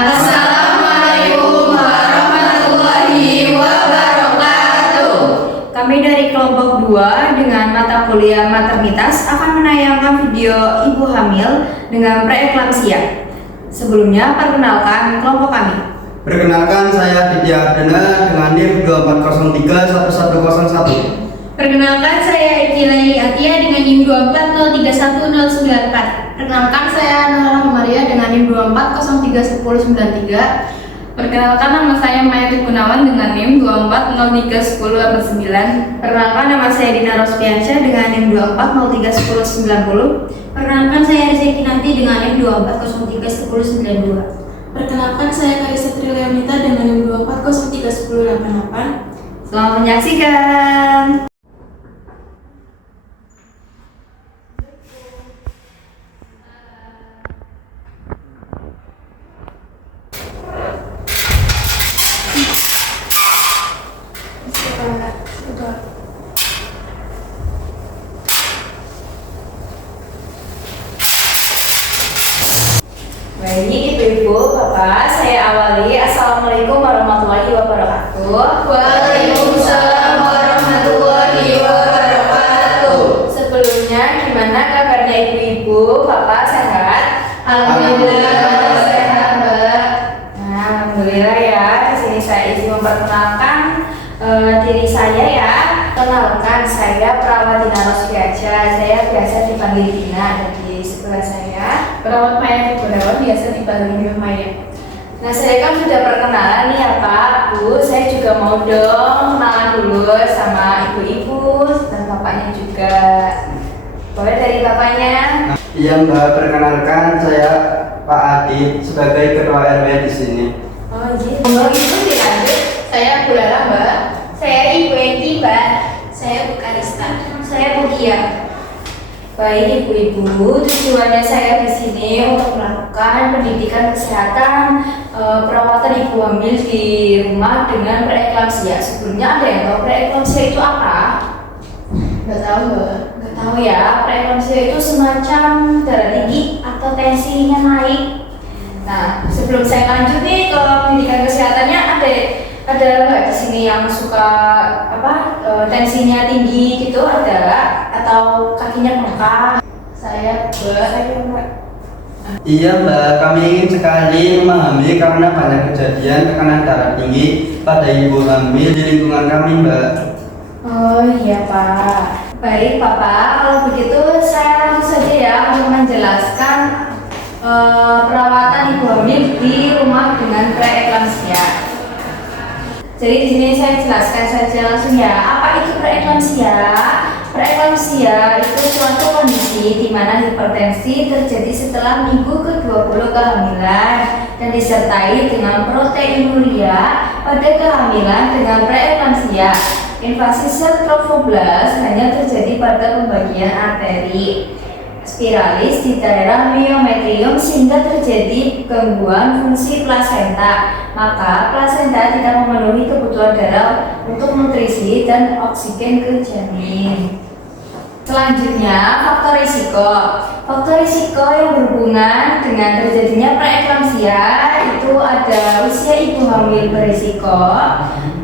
Assalamualaikum warahmatullahi wabarakatuh. Kami dari kelompok 2 dengan mata kuliah maternitas akan menayangkan video ibu hamil dengan preeklamsia. Sebelumnya, perkenalkan kelompok kami. Perkenalkan, saya Vidya Ardana dengan NIM 24031101. Perkenalkan, saya Ikilai Atia dengan NIM 240311094. Perkenalkan, saya Nurul Maria dengan NIM 240311093. Perkenalkan, nama saya Mayati Gunawan dengan NIM 240311089. Perkenalkan, nama saya Dina Rospiansyah dengan NIM 240311090. Perkenalkan, saya Rizky Kinanti dengan NIM 240311092. Perkenalkan, saya Karisa Trileonita dengan NIM 240311088. Selamat menyaksikan. Baik, ibu-ibu, bapak, saya awali. Assalamualaikum warahmatullahi wabarakatuh. Waalaikumsalam warahmatullahi wabarakatuh. Sebelumnya, gimana kabarnya ibu-ibu, bapak, sehat? Alhamdulillah sehat, Mbak. Nah, alhamdulillah ya. Di sini saya izin memperkenalkan diri saya ya. Kenalkan, saya Perawat Dina Rospiansyah. Saya biasa dipanggil Dina di sebelah saya. Perawat Mayati Gunawan, biasa dipanggil Maya. Nah, saya kan sudah perkenalan nih ya Pak, Bu. Saya juga mau dong kenalan dulu sama ibu-ibu dan bapaknya juga. Boleh dari bapaknya? Iya Mbak, perkenalkan saya Pak Adit sebagai Ketua RW di sini. Oh iya. Oh itu dilanjut. Saya Bu Lara, Mbak. Saya Ibu Eki, Mbak. Saya Bu Karista. Saya Bu Kia. Baik ibu-ibu, tujuannya saya di sini untuk melakukan pendidikan kesehatan perawatan ibu hamil di rumah dengan preeklamsia. Sebelumnya ada yang tahu preeklamsia itu apa? Nggak tahu, Mbak. Nggak tahu ya. Preeklamsia itu semacam darah tinggi atau tensinya naik. Nah, sebelum saya lanjut nih ke pendidikan kesehatannya, ada nggak di sini yang suka tensinya tinggi gitu, ada atau kakinya bengkak? Saya Mbak. Iya Mbak, kami ingin sekali memahami karena banyak kejadian tekanan darah tinggi pada ibu hamil di lingkungan kami Mbak. Oh iya Pak. Baik Bapak, kalau begitu saya langsung saja ya untuk menjelaskan perawatan ibu hamil di rumah dengan preeklamsia. Jadi di sini saya jelaskan saja langsung ya, apa itu preeklamsia? Preeklamsia itu suatu kondisi di mana hipertensi terjadi setelah minggu ke-20 kehamilan dan disertai dengan proteinuria pada kehamilan dengan preeklamsia. Invasi sel trofoblast hanya terjadi pada pembagian arteri spiralis di daerah myometrium sehingga terjadi gangguan fungsi plasenta. Maka plasenta tidak memenuhi kebutuhan darah untuk nutrisi dan oksigen ke janin. Selanjutnya, faktor risiko. Faktor risiko yang berhubungan dengan terjadinya preeklamsia itu ada usia ibu hamil berisiko,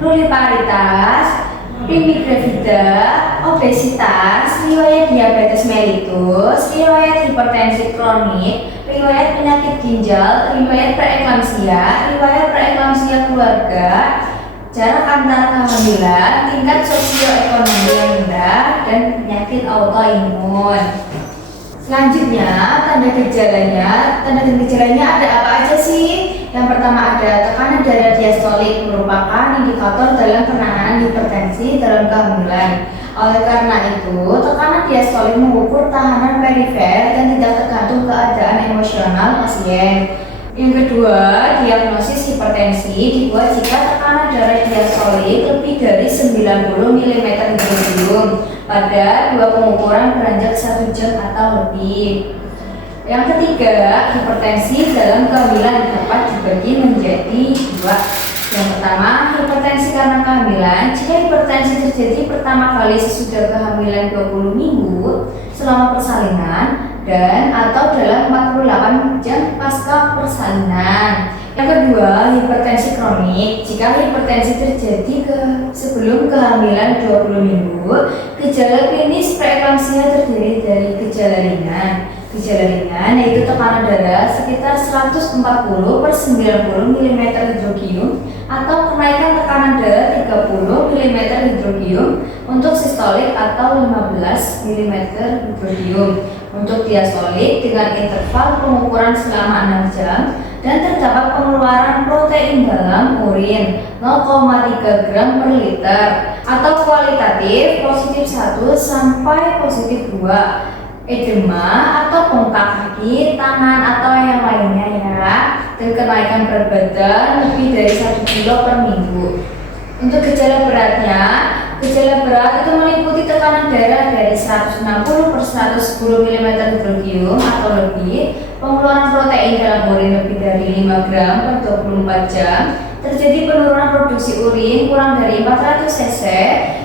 nuliparitas, primigravida, obesitas, riwayat diabetes mellitus, riwayat hipertensi kronik, riwayat penyakit ginjal, riwayat preeklamsia, riwayat preeklamsia keluarga, jarak antar kehamilan, tingkat sosioekonomi yang rendah, dan penyakit autoimun. Selanjutnya, tanda gejalanya ada apa aja sih? Yang pertama ada tekanan darah diastolik, merupakan indikator dalam penanganan hipertensi dalam kehamilan. Oleh karena itu, tekanan diastolik mengukur tahanan perifer dan tidak tergantung keadaan emosional pasien. Yang kedua, diagnosis hipertensi dibuat jika tekanan darah diastolik lebih dari 90 mm/Hg pada dua pengukuran beranjak 1 jam atau lebih. Yang ketiga, hipertensi dalam kehamilan dapat dibagi menjadi 2. Yang pertama, hipertensi karena kehamilan. Jika hipertensi terjadi pertama kali sesudah kehamilan 20 minggu selama persalinan dan atau dalam 48 jam pasca persalinan. Yang kedua, hipertensi kronik. Jika hipertensi terjadi sebelum kehamilan 20 minggu, gejala klinis preeklamsia terdiri dari gejala ringan. Gejala ringan yaitu tekanan darah sekitar 140/90 mm hidrogium atau kenaikan tekanan darah 30 mm hidrogium untuk sistolik atau 15 mm hidrogium untuk diastolik dengan interval pengukuran selama 6 jam dan terdapat pengeluaran protein dalam urin 0,3 gram per liter atau kualitatif positif 1 sampai positif 2, edema atau bengkak kaki, tangan atau yang lainnya ya, dan kenaikan berat badan lebih dari 1 kilo per minggu. Untuk gejala beratnya, gejala berat itu meliputi tekanan darah dari 160/110 mm hidrogium atau lebih, pengeluaran protein dalam urin lebih dari 5 gram per 24 jam, terjadi penurunan produksi urin kurang dari 400 cc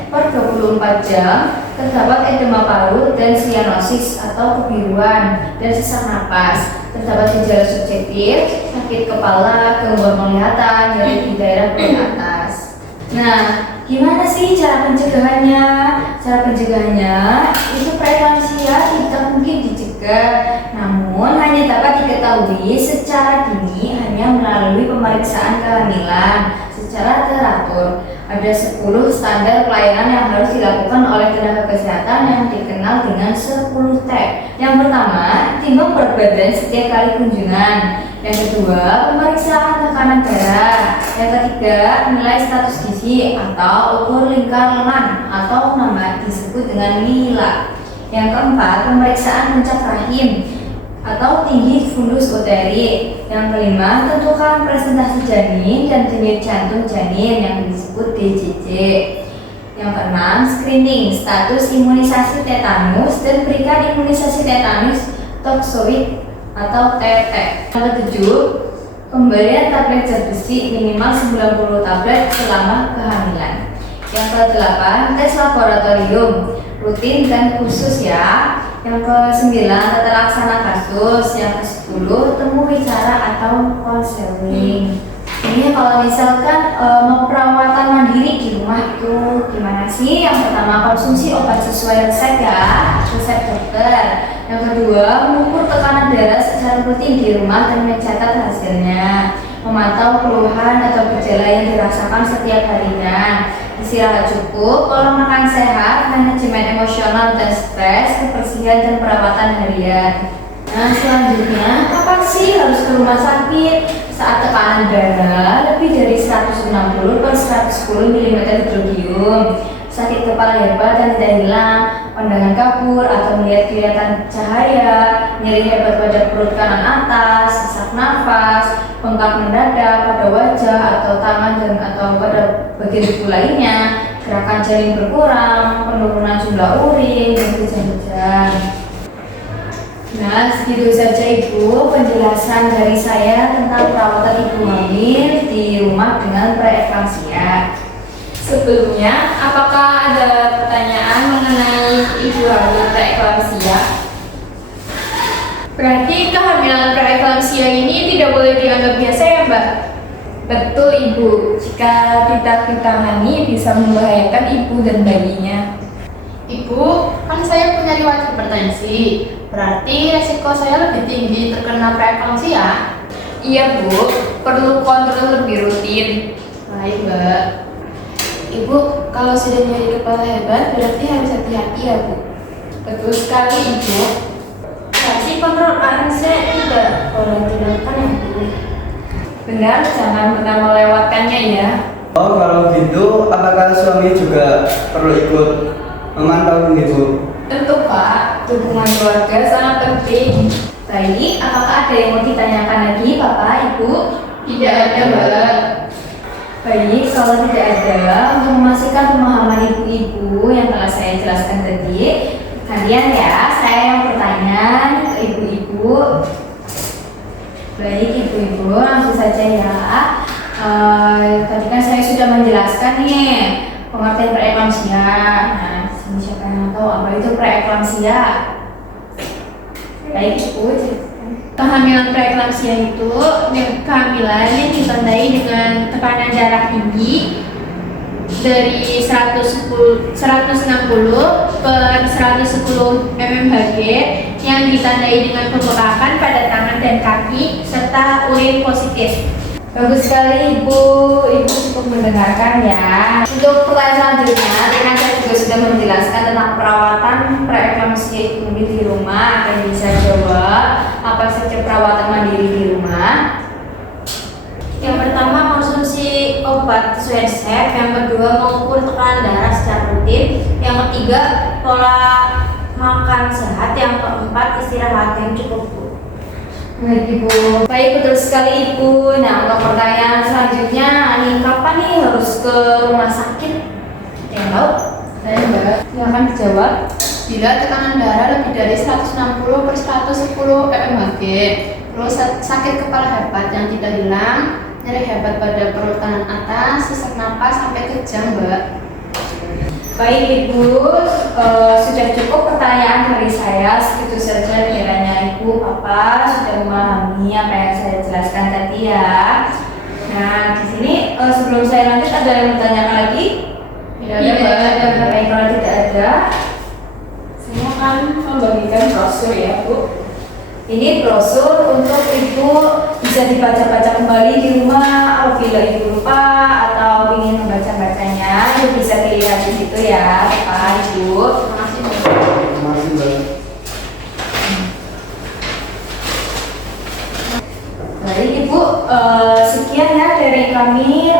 per 24 jam, terdapat edema paru dan sianosis atau kebiruan dan sesak napas, terdapat gejala subjektif, sakit kepala, gangguan penglihatan, nyeri di daerah perut atas. Nah, gimana sih cara pencegahannya? Cara pencegahannya itu preeklamsia tidak mungkin dicegah, namun hanya dapat diketahui secara dini hanya melalui pemeriksaan kehamilan secara teratur. Ada 10 standar pelayanan yang harus dilakukan oleh tenaga kesehatan yang dikenal dengan 10 T. Yang pertama, timbang berat badan setiap kali kunjungan. Yang kedua, pemeriksaan tekanan darah. Yang ketiga, nilai status gizi atau ukur lingkar lengan atau nama disebut dengan lila. Yang keempat, pemeriksaan puncak rahim atau tinggi fundus uteri. Yang kelima, tentukan presentasi janin dan denyut jantung janin yang disebut DJJ. Yang keenam, screening status imunisasi tetanus dan berikan imunisasi tetanus toksoid atau TT. Yang ketujuh, pemberian tablet zat besi minimal 90 tablet selama kehamilan. Yang kedelapan, tes laboratorium rutin dan khusus ya. Yang ke-9, tata laksana kasus. Yang ke-10, temu bicara atau konseling. Ini kalau misalkan mau perawatan mandiri di rumah itu gimana sih? Yang pertama, konsumsi obat sesuai resep ya, resep dokter. Yang kedua, mengukur tekanan darah secara rutin di rumah dan mencatat hasilnya. Memantau keluhan atau gejala yang dirasakan setiap harinya. Istirahat cukup, pola makan sehat, manajemen emosional dan stres, kebersihan dan perawatan harian. Nah, selanjutnya, kapan sih harus ke rumah sakit? Saat tekanan darah lebih dari 160/110 mm hidrogium, sakit kepala hebat dan tidak hilang, pandangan kabur atau melihat kelihatan cahaya, nyeri hebat pada perut kanan atas, sesak nafas, bengkak mendadak pada wajah atau tangan dan atau pada bagian tubuh lainnya, gerakan janin berkurang, penurunan jumlah urin, dan kejang-kejang. Nah, segitu saja Ibu penjelasan dari saya tentang perawatan ibu hamil di rumah dengan preeklamsia. Sebelumnya, apakah ada pertanyaan mengenai ibu hamil preeklamsia? Berarti kehamilan preeklamsia ini tidak boleh dianggap biasa ya, Mbak? Betul Ibu, jika tidak ditangani bisa membahayakan ibu dan bayinya. Ibu, kan saya punya riwayat hipertensi, berarti resiko saya lebih tinggi terkena preeklamsia. Iya Bu, perlu kontrol lebih rutin. Baik Mbak. Ibu, kalau sudah nyeri kepala hebat berarti harus hati-hati ya Bu. Betul sekali Ibu. Berarti kontrol ANC tidak boleh dilakukan ya Bu. Benar, jangan pernah melewatkannya ya. Oh, kalau gitu, apakah suami juga perlu ikut memantau Ibu? Tentu Pak, dukungan keluarga sangat penting. Baik, apakah ada yang mau ditanyakan lagi Bapak, Ibu? Tidak ada Mbak. Baik, kalau tidak ada, untuk memastikan pemahaman ibu-ibu yang telah saya jelaskan tadi, kalian ya, saya yang bertanya ke ibu-ibu. Baik, ibu-ibu, langsung saja ya. Tadi kan saya sudah menjelaskan nih pengertian preeklamsia. Nah, sini siapa yang tahu apa itu preeklamsia? Baik, Ibu. Kehamilan preeklamsia itu kehamilan yang ditandai dengan tekanan darah tinggi dari 160 per 110 mmHg yang ditandai dengan pembekakan pada tangan dan kaki serta urin positif. Bagus sekali Ibu cukup mendengarkan ya. Untuk pertanyaan selanjutnya, rekan saya juga sudah menjelaskan tentang perawatan preeklamsia ibu di rumah. Akan bisa jawab apa saja perawatan mandiri di rumah? Yang pertama, konsumsi obat sesuai resep. Yang kedua, mengukur tekanan darah secara rutin. Yang ketiga, pola makan sehat. Yang keempat, istirahat yang cukup. Baik Ibu. Baik, betul sekali Ibu. Nah, untuk pertanyaan selanjutnya, nih kapan nih harus ke rumah sakit? Yang tahu? Saya Mbak. Silakan dijawab. Bila tekanan darah lebih dari 160 per 110 mmHg, terus sakit kepala hebat yang tidak hilang, nyeri hebat pada perut kanan atas, sesak napas sampai kejang, Mbak. Baik Ibu, sudah cukup pertanyaan dari saya. Segitu saja kiranya Ibu, Bapak sudah memahami apa yang saya jelaskan tadi ya. Nah, di sini sebelum saya lanjut ada yang bertanyakan lagi? Tidak ada, Mbak. Baik, kalau tidak ada, saya akan membagikan brosur ya Bu. Ini brosur untuk Ibu bisa dibaca-baca kembali di rumah apabila Ibu lupa atau ingin membaca-bacanya. Ibu bisa dilihat di situ ya, Pak Ibu. Terima kasih, Mbak. Terima kasih Mbak. Baik Ibu, sekian ya dari kami.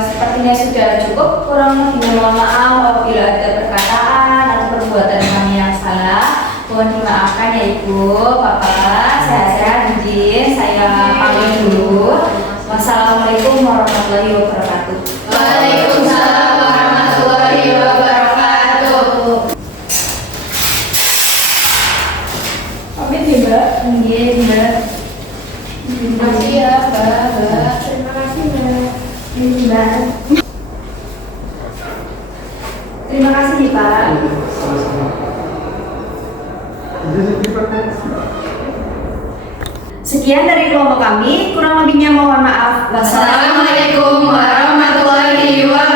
Sepertinya sudah cukup. Kurang lebihnya mohon maaf apabila ada perkataan atau perbuatan kami yang salah. Mohon dimaafkan ya Ibu, Bapak, sehat-sehat izin. Saya pamit dulu. Wassalamualaikum warahmatullahi wabarakatuh. Waalaikumsalam warahmatullahi wabarakatuh. Pamit ya Mbak. Iya Mbak. Terima kasih ya, Mbak. Terima kasih Mbak. Ini Mbak. Terima kasih nih Pak. Sama-sama. Sekian dari kelompok kami, kurang lebihnya mohon maaf. Wassalamualaikum warahmatullahi wabarakatuh.